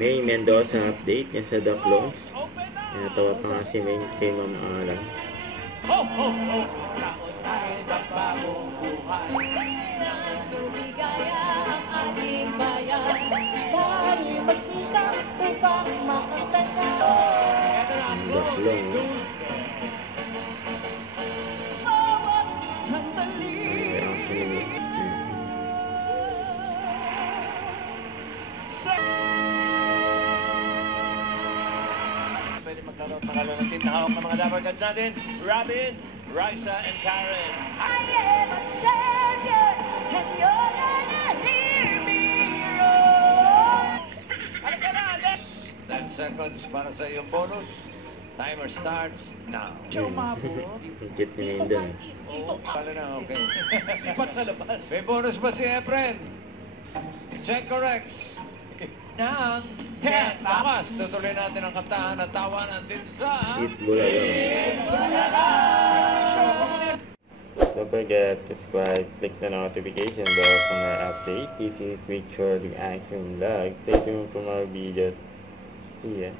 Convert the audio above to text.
May Mendoza update niya sa The Clones. Natawa pa nga si May kay Ma'am Alan. Ho, ho, ho! Taon ay nagbagong buhay. Nalubigaya ang ating bayan. Tayo'y magsikap upang makatanaw. The Clones. Bawat sandali. Pwede maglaro at makalaro ng team na hawak ng mga Dapper Cats natin. Robin, Raisa, and Karen. I am a champion, and you're gonna hear me roar. Halika na, 10 seconds para sa iyong bonus. Timer starts now. Higit ni Linda. Oo, pala na, okay. Ipat sa labas. May bonus ba si Efren? Check corrects. Nang 10 tamas. Tutuloy natin ang kantahan at tawanan din sa... Eat Bulaga. Don't forget to subscribe, click the notification bell for more updates. This is Quick Short Reaction Vlog. Stay tuned for more videos. See ya.